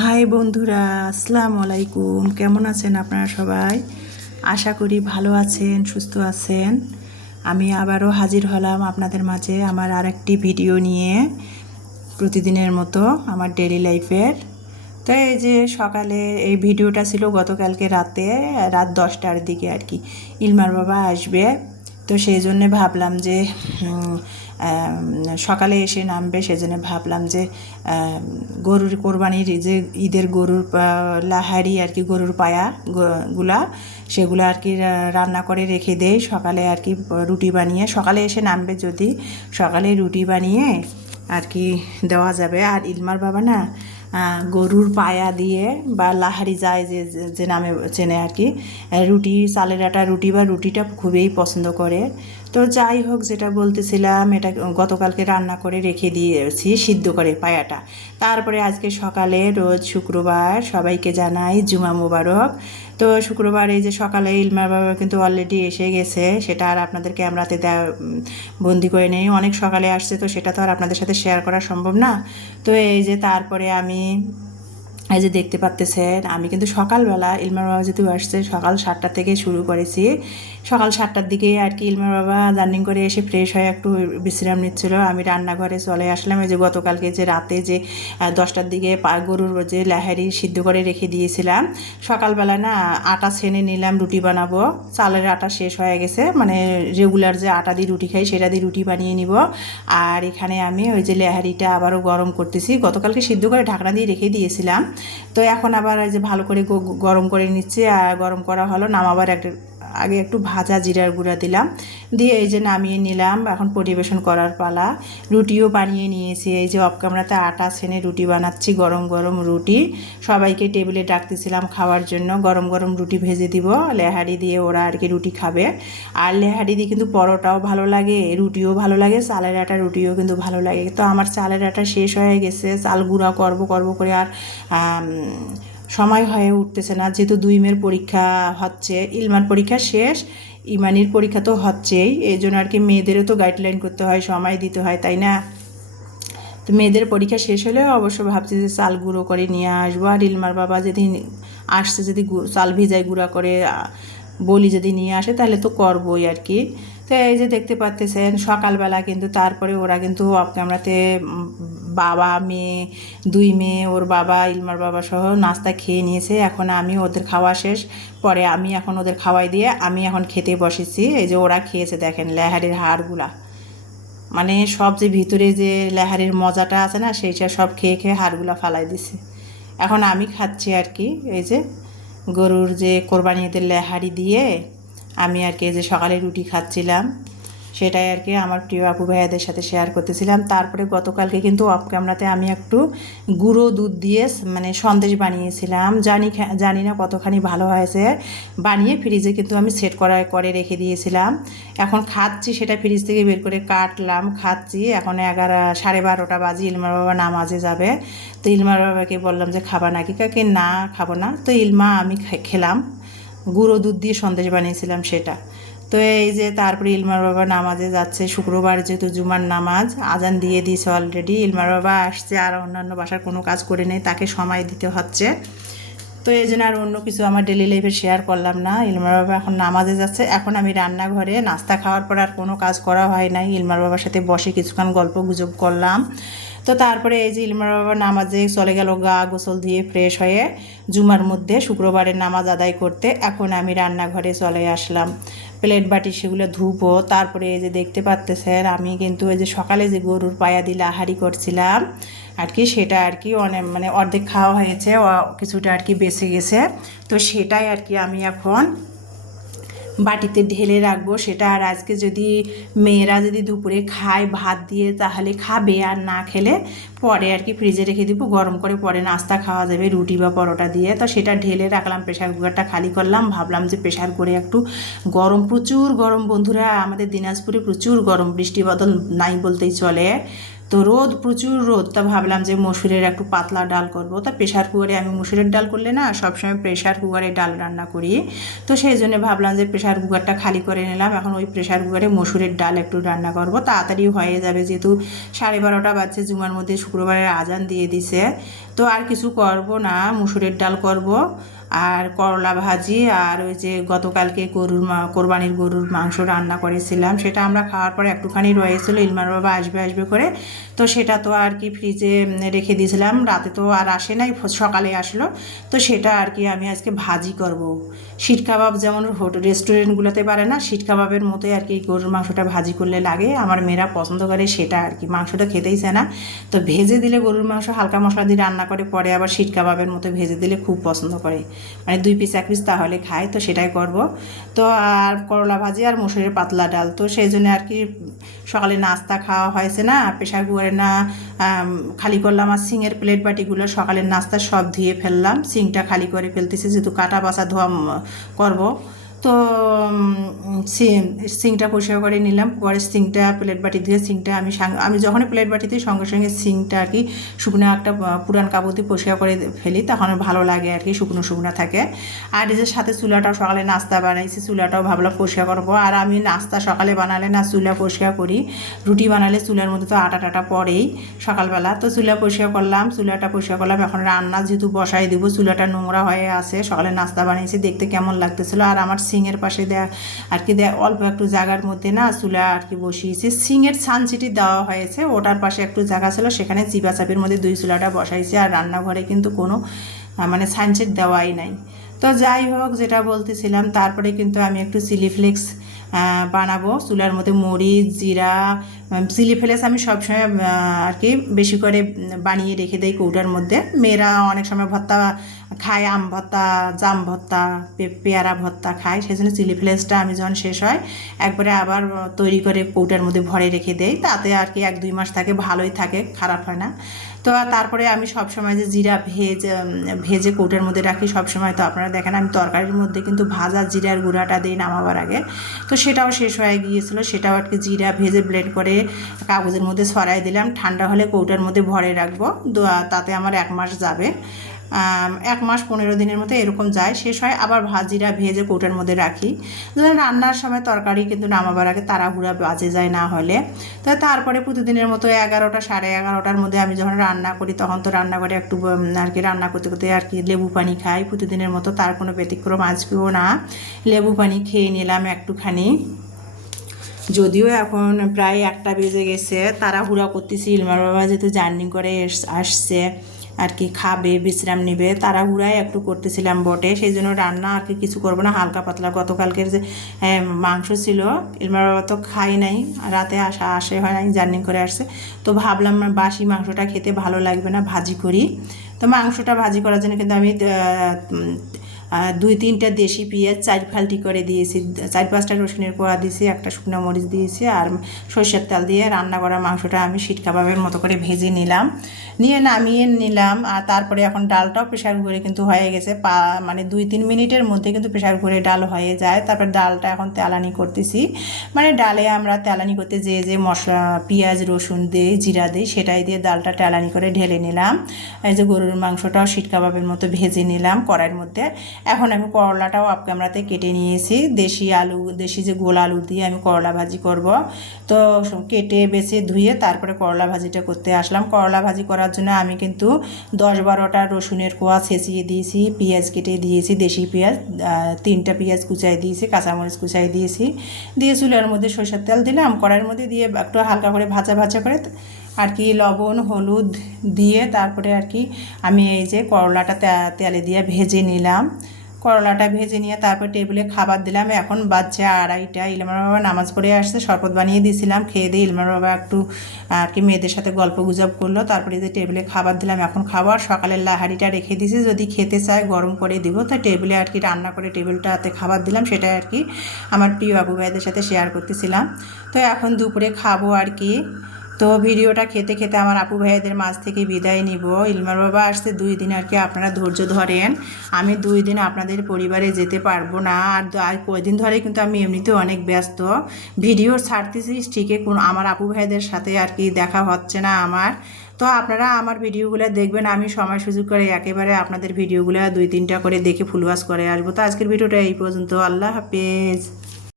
High বন্ধুরা, আসসালামু আলাইকুম। কেমন আছেন আপনারা সবাই? আশা করি ভালো আছেন, সুস্থ আছেন। আমি আবারও হাজির হলাম আপনাদের মাঝে আমার আরেকটি ভিডিও নিয়ে, প্রতিদিনের মতো আমার ডেইলি লাইফের। তো এই যে সকালে এই ভিডিওটা ছিল গতকালকে রাত 10টার দিকে আর কি। ইলমার বাবা আসবে, তো সেই জন্যে ভাবলাম যে সকালে এসে নামবে, সেজন্য ভাবলাম যে গরুর কোরবানির যে ঈদের গরুর লাহারি আর কি, গরুর পায়া গুলা সেগুলো আর কি রান্না করে রেখে দেই সকালে আর কি। রুটি বানিয়ে সকালে এসে নামবে, যদি সকালে রুটি বানিয়ে আর কি দেওয়া যাবে। আর ইলমার বাবা না গরুর পায়া দিয়ে বা লাহারি যায় যে যে নামে চেনে আর কি, রুটি, চালের আটা রুটি বা রুটিটা খুবই পছন্দ করে। তো যাই হোক, যেটা বলতেছিলাম, এটা গতকালকে রান্না করে রেখে দিয়েছি সিদ্ধ করে পায়াটা। তারপরে আজকে সকালে, রোজ শুক্রবার, সবাইকে জানাই জুমা মুবারক। তো শুক্রবার এই যে সকালে ইলমার বাবা কিন্তু অলরেডি এসে গেছে, সেটা আর আপনাদের ক্যামেরাতে বন্দি করে নেই, অনেক সকালে আসছে, তো সেটা তো আর আপনাদের সাথে শেয়ার করা সম্ভব না। তো এই যে তারপরে আমি এই যে দেখতে পাচ্তেছেন, আমি কিন্তু সকালবেলা ইলমার বাবা যেহেতু আসছে সকাল 7টা থেকে শুরু করেছি। সকাল 7টার দিকে আর কি ইলমার বাবা রানিং করে এসে ফ্রেশ হয়ে একটু বিশ্রাম নিচ্ছিল, আমি রান্নাঘরে চলে আসলাম। এই যে গতকালকে যে রাতে যে 10টার দিকে গরুর যে লাহারি সিদ্ধ করে রেখে দিয়েছিলাম, সকালবেলা না আটা ছেনে নিলাম, রুটি বানাবো। চালের আটা শেষ হয়ে গেছে, মানে রেগুলার যে আটা দিয়ে রুটি খাই সেটা দিয়ে রুটি বানিয়ে নিব। আর এখানে আমি ওই যে লেহারিটা আবারও গরম করতেছি, গতকালকে সিদ্ধ করে ঢাকনা দিয়ে রেখে দিয়েছিলাম। তো এখন আবার এই যে ভালো করে গরম করে নিচ্ছি। আর গরম করা হলো, নামাবার আগে একটু ভাজা জিরার গুঁড়া দিলাম, দিয়ে এই যে নামিয়ে নিলাম। এখন পরিবেশন করার পালা। রুটিও বানিয়ে নিয়েছি, এই যে অফ ক্যামেরাতে আটা ছেনে রুটি বানাচ্ছি, গরম গরম রুটি। সবাইকে টেবিলে ডাকতেছিলাম খাওয়ার জন্য, গরম গরম রুটি ভেজে দিব, লেহারি দিয়ে ওরা আর কি রুটি খাবে। আর লেহারি দিয়ে কিন্তু পরোটাও ভালো লাগে, রুটিও ভালো লাগে, চালের আটা রুটিও কিন্তু ভালো লাগে। তো আমার চালের আটা শেষ হয়ে গেছে, চাল গুঁড়া করব করে আর সময় হয়ে উঠতেছে না, যেহেতু 2 মেয়ের পরীক্ষা হচ্ছে, ইলমার পরীক্ষা শেষ, ইমানির পরীক্ষা তো হচ্ছেই, এই জন্য আর কি মেয়েদেরও তো গাইডলাইন করতে হয়, সময় দিতে হয়, তাই না? তো মেয়েদের পরীক্ষা শেষ হলেও অবশ্য ভাবছি যে চাল গুঁড়ো করে নিয়ে আসবো। আর ইলমার বাবা যেদিন আসছে, যদি চাল ভিজাই গুঁড়া করে বলি যদি নিয়ে আসে, তাহলে তো করবোই আর কি। তো এই যে দেখতে পাচ্তেছেন সকালবেলা কিন্তু, তারপরে ওরা কিন্তু অফ ক্যামেরাতে বাবা মেয়ে 2 মেয়ে, ওর বাবা, ইলমার বাবা সহ নাস্তা খেয়ে নিয়েছে। এখন আমি ওদের খাওয়া শেষ, পরে আমি এখন ওদের খাওয়াই দিয়ে আমি এখন খেতে বসেছি। এই যে ওরা খেয়েছে, দেখেন লেহারির হাড়গুলা, মানে সব যে ভিতরে যে লেহারির মজাটা আছে না, সেইটা সব খেয়ে খেয়ে হাড়গুলা ফালাই দিছে। এখন আমি খাচ্ছি আর কি, এই যে গরুর যে কোরবানি ঈদের লেহারি দিয়ে আমি আর কি এই যে সকালে রুটি খাচ্ছিলাম, সেটাই আর কি আমার প্রিয় আপু ভাইয়াদের সাথে শেয়ার করতেছিলাম। তারপরে গতকালকে কিন্তু অফ ক্যামেরাতে আমি একটু গুঁড়ো দুধ দিয়ে মানে সন্দেশ বানিয়েছিলাম, জানি না কতখানি ভালো হয়েছে। বানিয়ে ফ্রিজে কিন্তু আমি সেট করে রেখে দিয়েছিলাম। এখন খাচ্ছি, সেটা ফ্রিজ থেকে বের করে কাটলাম, খাচ্ছি। এখন 11, 12:30 বাজে, ইলমার বাবা নামাজে যাবে। তো ইলমার বাবাকে বললাম যে খাবা নাকি, কাকে না খাবো না। তো ইলমা আমি খেলাম, গুঁড়ো দুধ দিয়ে সন্দেশ বানিয়েছিলাম সেটা। তো এই যে তারপরে ইলমার বাবা নামাজে যাচ্ছে, শুক্রবার যেহেতু জুমার নামাজ, আজান দিয়ে দিয়েছে অলরেডি। ইলমার বাবা আসছে, আর অন্যান্য বাসার কোনো কাজ করে নেই, তাকে সময় দিতে হচ্ছে। তো এই জন্য আর অন্য কিছু আমার ডেলি লাইফে শেয়ার করলাম না। ইলমার বাবা এখন নামাজে যাচ্ছে, এখন আমি রান্নাঘরে নাস্তা খাওয়ার পর আর কোনো কাজ করা হয় নাই, ইলমার বাবার সাথে বসে কিছুক্ষণ গল্প গুজব করলাম। তো তারপরে এই যে ইলমার বাবা নামাজে চলে গেল, গা গোসল দিয়ে ফ্রেশ হয়ে জুমার মধ্যে শুক্রবারের নামাজ আদায় করতে। এখন আমি রান্নাঘরে চলে আসলাম, প্লেট বাটি সেগুলো ধুবো। তারপরে এই যে দেখতে পাচ্তেছেন, আমি কিন্তু এই যে সকালে যে গরুর পায়া দিয়ে আহারি করছিলাম আর কি, সেটা আর কি অনেক মানে অর্ধেক খাওয়া হয়েছে, কিছুটা আর কি বেঁচে গেছে। তো সেটাই আর কি আমি এখন বাটিতে ঢেলে রাখবো সেটা। আর আজকে যদি মেয়েরা যদি দুপুরে খায় ভাত দিয়ে, তাহলে খাবে, আর না খেলে পরে আর কি ফ্রিজে রেখে দিব, গরম করে পরে নাস্তা খাওয়া যাবে রুটি বা পরোটা দিয়ে। তো সেটা ঢেলে রাখলাম, প্রেশার কুকারটা খালি করলাম, ভাবলাম যে প্রেশার করে একটু গরম, প্রচুর গরম বন্ধুরা, আমাদের দিনাজপুরে প্রচুর গরম, বৃষ্টি বদল নাই বলতেই চলে। তো রোদ, প্রচুর রোদ। তা ভাবলাম যে মসুরের একটু পাতলা ডাল করব। তা প্রেশার কুকারে আমি মসুরের ডাল করলে না সবসময় প্রেশার কুকারে ডাল রান্না করি, তো সেই জন্য ভাবলাম যে প্রেশার কুকারটা খালি করে নিলাম। এখন ওই প্রেশার কুকারে মসুরের ডাল একটু রান্না করব, তাড়াতাড়ি হয়ে যাবে, যেহেতু 12:30 বাজছে, জুমার মধ্যে শুক্রবারের আজান দিয়ে দিছে। তো আর কিছু করব না, মুসুরের ডাল করব আর করলা ভাজি, আর ওই যে গতকালকে কোরবানির গরুর মাংস রান্না করেছিলাম, সেটা আমরা খাওয়ার পরে একটুখানি রয়েছিল, ইলমার বাবা আসবে আসবে করে, তো সেটা তো আর কি ফ্রিজে রেখে দিয়েছিলাম, রাতে তো আর আসে নাই, সকালে আসলো, তো সেটা আর কি আমি আজকে ভাজি করব। শিট কাবাব যেমন রেস্টুরেন্টগুলোতে পারে না, শিট কাবাবের মতোই আর কি গরুর মাংসটা ভাজি করলে লাগে, আমার মেয়েরা পছন্দ করে সেটা আর কি, মাংসটা খেতেই চায় না, তো ভেজে দিলে গরুর মাংস হালকা মশলা দিয়ে রান্না করে পরে আবার শিট কাবাবের মতো ভেজে দিলে খুব পছন্দ করে, মানে 2 পিস 1 পিস তাহলে খায়, তো সেটাই করব। তো আর করলা ভাজি আর মসুরের পাতলা ডাল, তো সেই জন্য আর কি সকালে নাস্তা খাওয়া হয়েছে না, প্রেশার কুকারে না খালি করলাম, আর সিংয়ের প্লেট বাটিগুলো সকালের নাস্তা সব ধুয়ে ফেললাম, সিংটা খালি করে ফেলতেছি যেহেতু কাটা বাছা ধোয়া করব। তো সিংটা পরিষ্কার করে নিলাম, পরে সিংটা প্লেট বাটি ধুয়ে সিংটা আমি যখনই প্লেট বাটিতে সঙ্গে সঙ্গে সিংটা আর কি শুকনো একটা পুরান কাপড় দিয়ে পরিষ্কার করে ফেলি, তখন ভালো লাগে আর কি, শুকনো শুকনো থাকে। আর এই যে সাথে চুলাটাও সকালে নাস্তা বানাইছি, চুলাটাও ভাবলাম পরিষ্কার করবো, আর আমি নাস্তা সকালে বানালে না চুলা পরিষ্কার করি, রুটি বানালে চুলার মধ্যে তো আটা টাটা পড়েই সকালবেলা, তো চুলা পরিষ্কার করলাম, চুলাটা পরিষ্কার করলাম, এখন রান্না যেহেতু বসাই দেবো, চুলাটা নোংরা হয়ে আছে, সকালে নাস্তা বানিয়েছি, দেখতে কেমন লাগতেছিলো, আর আমার সিংয়ের পাশে দেয়া আর কি অল্প একটু জায়গার মধ্যে না চুলা আর কি বসিয়েছি, সিংয়ের ছানচিটি দেওয়া হয়েছে, ওটার পাশে একটু জায়গা ছিল, সেখানে চিপাচাপির মধ্যে 2 চুলাটা বসাইছি, আর রান্নাঘরে কিন্তু কোনো মানে ছানচিট দেওয়াই নাই। তো যাই হোক, যেটা বলতেছিলাম, তারপরে কিন্তু আমি একটু চিলি ফ্লেক্স বানাবো, চুলার মধ্যে মরিচ জিরা, চিলি ফ্লেক্স আমি সবসময় আর কি বেশি করে বানিয়ে রেখে দেই কৌটার মধ্যে, মেয়েরা অনেক সময় ভর্তা খায়, আম ভর্তা, জাম ভর্তা, পেয়ারা ভর্তা খায়, সেই জন্য চিলি ফ্লেক্সটা আমি যখন শেষ হয় একবারে আবার তৈরি করে কৌটার মধ্যে ভরে রেখে দেই, তাতে আর কি 1-2 মাস থাকে, ভালোই থাকে, খারাপ হয় না। তো তারপরে আমি সবসময় যে জিরা ভেজে কৌটার মধ্যে রাখি সবসময়, তো আপনারা দেখেন আমি তরকারির মধ্যে কিন্তু ভাজা জিরার গুঁড়াটা দিই নামাবার আগে, তো সেটাও শেষ হয়ে গিয়েছিলো, সেটাও আর কি জিরা ভেজে ব্লেন্ড করে কাগজের মধ্যে ছড়াই দিলাম, ঠান্ডা হলে কৌটার মধ্যে ভরে রাখবো, তাতে আমার 1 মাস যাবে, 1 মাস 15 দিনের মতো এরকম যায়, শেষ হয়, আবার ভাজিরা ভেজে কৌটার মধ্যে রাখি, রান্নার সময় তরকারি কিন্তু নামাবার আগে তাড়াহুড়া বাজে যায় না হলে। তো তারপরে প্রতিদিনের মতো 11টা 11:30টার মধ্যে আমি যখন রান্না করি, তখন তো রান্নাঘরে একটু আর কি রান্না করতে করতে আর কি লেবু পানি খাই প্রতিদিনের মতো, তার কোনো ব্যতিক্রম আজকেও না, লেবু পানি খেয়ে নিলাম একটুখানি, যদিও এখন প্রায় 1টা বেজে গেছে, তাড়াহুড়া করতেছি, ইলমার বাবা যেহেতু জার্নি করে আসছে আর কি, খাবে বিশ্রাম নেবে, তাড়াহুড়ায় একটু করতেছিলাম বটে, সেই জন্য রান্না আর কি কিছু করবো না, হালকা পাতলা, গতকালকের যে মাংস ছিল, ইলমার বাবা তো খাই নাই, রাতে আসে হয় নাই, জার্নি করে আসছে, তো ভাবলাম বাসি মাংসটা খেতে ভালো লাগবে না, ভাজি করি। তো মাংসটা ভাজি করার জন্য কিন্তু আমি 2-3টা দেশি পেঁয়াজ 4 ফালটি করে দিয়েছি, 4-5টা রসুনের কোয়া দিয়েছি, একটা শুকনো মরিচ দিয়েছি, আর সরষের তেল দিয়ে রান্না করা মাংসটা আমি শিট কাবাবের মতো করে ভেজে নিলাম, নিয়ে নামিয়ে নিলাম। আর তারপরে এখন ডালটাও প্রেশার কুকারে কিন্তু হয়ে গেছে, মানে 2-3 মিনিটের মধ্যে কিন্তু প্রেশার কুকারে ডাল হয়ে যায়। তারপর ডালটা এখন তেলানি করতেছি, মানে ডালে আমরা তেলানি করতে যে মশলা পেঁয়াজ রসুন দিই জিরা দিই সেটাই দিয়ে ডালটা তেলানি করে ঢেলে নিলাম। এই যে গরুর মাংসটাও শিট কাবাবের মতো ভেজে নিলাম কড়াইয়ের মধ্যে। এখন আমি করলাটাও আপ ক্যামেরাতে কেটে নিয়েছি, দেশি যে গোল আলু দিয়ে আমি করলা ভাজি করব, তো কেটে বেছে ধুয়ে তারপরে করলা ভাজিটা করতে আসলাম। করলা ভাজি করার জন্য আমি কিন্তু 10-12টা রসুনের কোয়া ছেঁচিয়ে দিয়েছি, পেঁয়াজ কেটে দিয়েছি, দেশি পেঁয়াজ 3টা পেঁয়াজ কুচাই দিয়েছি, কাঁচামরিচ কুচাই দিয়েছি, দিয়ে চুলার মধ্যে সরষের তেল দিলাম, কড়াইয়ের মধ্যে দিয়ে একটু হালকা করে ভাজা করে আর কি লবণ হলুদ দিয়ে তারপরে আর কি আমি এই যে করলাটা তেলে দিয়ে ভেজে নিলাম। করলাটা ভেজে নিয়ে তারপর টেবিলে খাবার দিলাম। এখন বাচ্চা 2:30, ইলমার বাবা নামাজ পড়ে আসছে, শরবত বানিয়ে দিয়েছিলাম, খেয়ে দিয়ে ইলমার বাবা একটু আর কি মেয়েদের সাথে গল্প গুজব করলো, তারপরে যে টেবিলে খাবার দিলাম। এখন খাবার সকালের লাহারিটা রেখে দিয়েছি, যদি খেতে চায় গরম করে দিব, তো টেবিলে আর কি রান্না করে টেবিলটাতে খাবার দিলাম, সেটা আর কি আমার প্রিয় আপু ভাইদের সাথে শেয়ার করতেছিলাম। তো এখন দুপুরে খাবো আর কি। তো ভিডিওটা খেতে খেতে আমার আপু ভাইয়াদের মাঝ থেকে বিদায় নিব। ইলমার বাবা আসতে 2 দিন আর কি আপনারা ধৈর্য ধরেন, আমি 2 দিন আপনাদের পরিবারে যেতে পারবো না। আর কয়দিন ধরে কিন্তু আমি এমনিতেও অনেক ব্যস্ত, ভিডিও ছাড়তেছি ঠিকই, আমার আপু ভাইয়াদের সাথে আর কি দেখা হচ্ছে না আমার। তো আপনারা আমার ভিডিওগুলো দেখবেন, আমি সময় সুযোগ করে একেবারে আপনাদের ভিডিওগুলো 2-3টা করে দেখে ফুল ওয়াশ করে আসবো। তো আজকের ভিডিওটা এই পর্যন্ত, আল্লাহ হাফেজ।